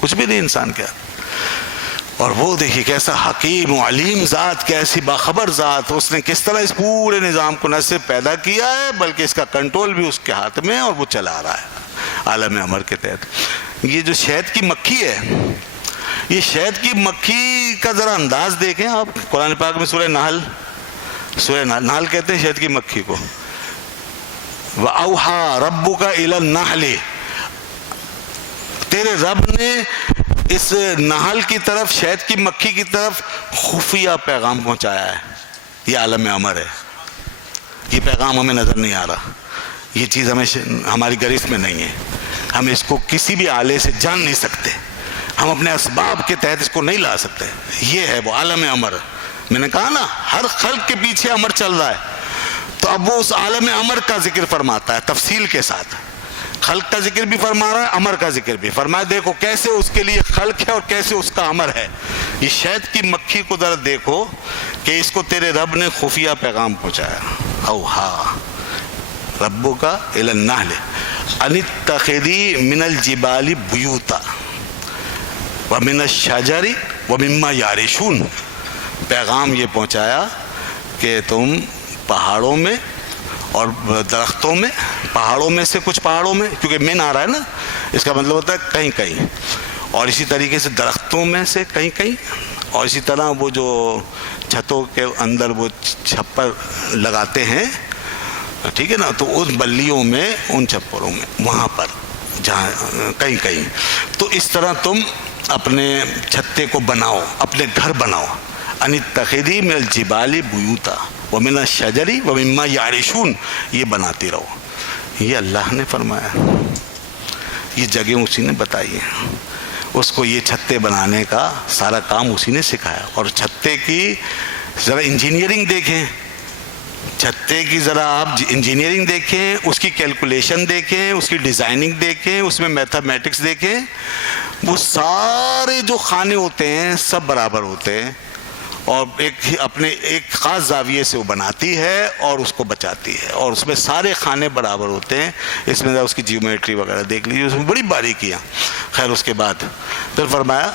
کچھ بھی نہیں انسان کے ہاتھ۔ اور وہ دیکھیے کیسا حکیم و علیم ذات، کیسی باخبر ذات، اس نے کس طرح اس پورے نظام کو نہ صرف پیدا کیا ہے بلکہ اس کا کنٹرول بھی اس کے ہاتھ میں ہے، اور وہ چلا رہا ہے عالم امر کے تحت۔ یہ جو شہد کی مکھی ہے، یہ شہد کی مکھی کا ذرا انداز دیکھیں آپ، قرآن پاک میں سورہ نحل کہتے ہیں شہد کی مکھی کو، وَأَوْحَى رَبُّكَ إِلَى النَّحْلِ، تیرے رب نے اس نحل کی طرف، شہد کی مکھی کی طرف خفیہ پیغام پہنچایا ہے۔ یہ عالم امر ہے، یہ پیغام ہمیں نظر نہیں آ رہا، یہ چیز ہمیں ہماری گرفت میں نہیں ہے، ہم اس کو کسی بھی آلے سے جان نہیں سکتے، ہم اپنے اسباب کے تحت اس کو نہیں لا سکتے۔ یہ ہے وہ عالم امر۔ میں نے کہا نا ہر خلق کے پیچھے امر چل رہا ہے، تو اب وہ اس عالم امر کا ذکر فرماتا ہے تفصیل کے ساتھ، خلق کا ذکر بھی فرما رہا ہے، امر کا ذکر بھی فرمایا۔ دیکھو کیسے اس کے لیے خلق ہے اور کیسے اس کا امر ہے۔ یہ شہد کی مکھی کو ذرا دیکھو کہ اس کو تیرے رب نے خفیہ پیغام پہنچایا، اوہا ربک الی النحل ان اتخذی من الجبال بیوتا ومن الشجر ومما یعرشون، پیغام یہ پہنچایا کہ تم پہاڑوں میں اور درختوں میں، پہاڑوں میں سے کچھ پہاڑوں میں، کیونکہ من آ رہا ہے نا، اس کا مطلب ہوتا ہے کہیں کہیں، اور اسی طریقے سے درختوں میں سے کہیں کہیں، اور اسی طرح وہ جو چھتوں کے اندر وہ چھپر لگاتے ہیں، ٹھیک ہے نا، تو اس بلیوں میں، ان چھپروں میں، وہاں پر جہاں کہیں کہیں، تو اس طرح تم اپنے چھتے کو بناؤ، اپنے گھر بناؤ، ان اتخذی من الجبال بیوتا ومن الشجر ومما یعرشون، یہ بناتی رہو۔ یہ اللہ نے فرمایا، یہ جگہ اسی نے بتائی ہے، اس کو یہ چھتے بنانے کا سارا کام اسی نے سکھایا۔ اور چھتے کی ذرا انجینئرنگ دیکھیں، چھتے کی ذرا آپ انجینئرنگ دیکھیں، اس کی کیلکولیشن دیکھیں، اس کی ڈیزائننگ دیکھیں، اس میں میتھمیٹکس دیکھیں، وہ سارے جو خانے ہوتے ہیں سب برابر ہوتے ہیں، اور اپنے ایک خاص زاویے سے وہ بناتی ہے اور اس کو بچاتی ہے، اور اس میں سارے خانے برابر ہوتے ہیں۔ اس میں اس کی جیومیٹری وغیرہ دیکھ لیجیے، اس میں بڑی باریکیاں۔ خیر اس کے بعد پھر فرمایا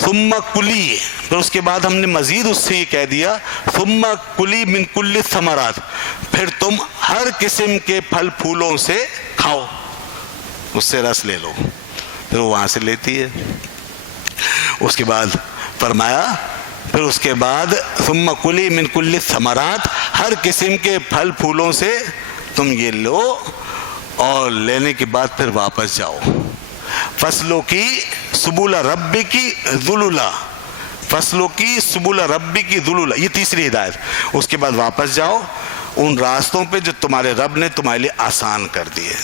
ثم کلی، پھر اس کے بعد ہم نے مزید اس سے یہ کہہ دیا ثم کلی من کل الثمرات، پھر تم ہر قسم کے پھل پھولوں سے کھاؤ، اس سے رس لے لو۔ پھر وہ وہاں سے لیتی ہے۔ اس کے بعد فرمایا پھر اس کے بعد ثم کلی من کل الثمرات، ہر قسم کے پھل پھولوں سے تم یہ لو، اور لینے کے بعد پھر واپس جاؤ۔ فصلوں کی سبل ربی کی ذللا، فصلوں کی سبل ربی کی ذللا، یہ تیسری ہدایت۔ اس کے بعد واپس جاؤ ان راستوں پہ جو تمہارے رب نے تمہارے لیے آسان کر دیے،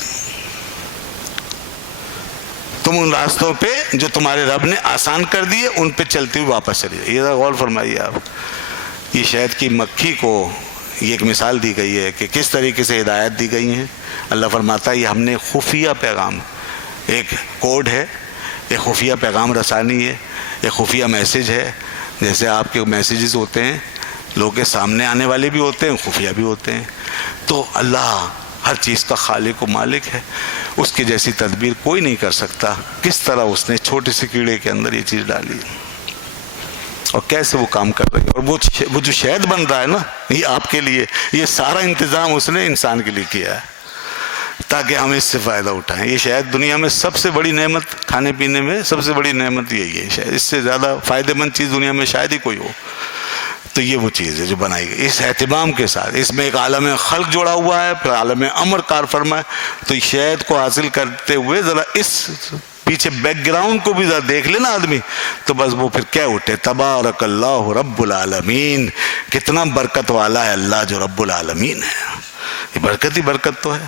تم ان راستوں پہ جو تمہارے رب نے آسان کر دیے ان پہ چلتے ہوئے واپس چلیے۔ یہ ذرا غور فرمائیے آپ، یہ شہد کی مکھی کو یہ ایک مثال دی گئی ہے کہ کس طریقے سے ہدایت دی گئی ہیں۔ اللہ فرماتا ہے یہ ہم نے خفیہ پیغام، ایک کوڈ ہے، ایک خفیہ پیغام رسانی ہے، ایک خفیہ میسج ہے، جیسے آپ کے میسیجز ہوتے ہیں لوگوں کے سامنے آنے والے بھی ہوتے ہیں، خفیہ بھی ہوتے ہیں۔ تو اللہ ہر چیز کا خالق و مالک ہے، اس کی جیسی تدبیر کوئی نہیں کر سکتا۔ کس طرح اس نے چھوٹے سے کیڑے کے اندر یہ چیز ڈالی اور کیسے وہ کام کر رہی ہے، اور وہ جو شہد بن رہا ہے نا، یہ آپ کے لیے، یہ سارا انتظام اس نے انسان کے لیے کیا ہے تاکہ ہم اس سے فائدہ اٹھائیں۔ یہ شاید دنیا میں سب سے بڑی نعمت، کھانے پینے میں سب سے بڑی نعمت یہی ہے شاید، اس سے زیادہ فائدہ مند چیز دنیا میں شاید ہی کوئی ہو۔ تو یہ وہ چیز ہے جو بنائی گئی اس اہتمام کے ساتھ، اس میں ایک عالم خلق جوڑا ہوا ہے، پھر عالم امر کار فرما ہے۔ تو شہد کو حاصل کرتے ہوئے ذرا اس پیچھے بیک گراؤنڈ کو بھی ذرا دیکھ لینا آدمی، تو بس وہ پھر کیا اٹھے، تبارک اللہ رب العالمین، کتنا برکت والا ہے اللہ جو رب العالمین ہے۔ یہ برکت ہی برکت تو ہے۔